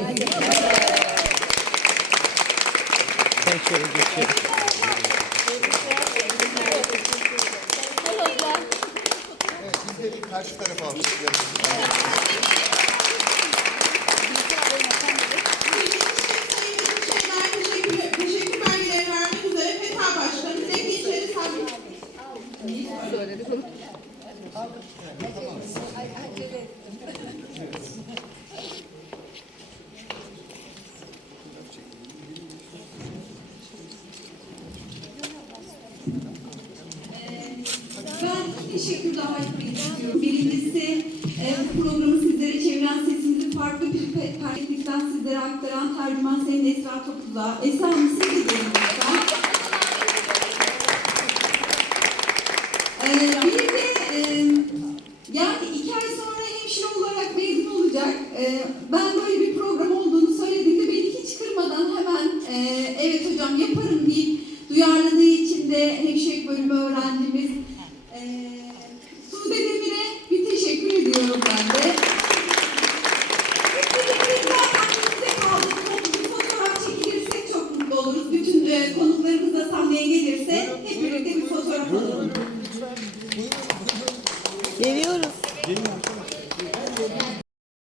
Ben şöyle geçeyim. Evet, siz de bir karşı tarafa alın. söyledik. Acele ettim. Teşekkür daha etmek istiyorum. Birincisi e, bu programı sizlere çeviren sesimizi farklı bir pe- perspektiften sizlere aktaran tercüman Sayın Esra Topuz'a. Esra Hanım siz de gelin lütfen. Ee, bir de e, yani iki ay sonra hemşire olarak mezun olacak. Ee, ben böyle bir program olduğunu söylediğimde beni hiç kırmadan hemen e, evet hocam yaparım deyip duyarlılığı için de hemşirelik bölümü sahneye gelirse hep birlikte bir fotoğraf alalım. Geliyoruz.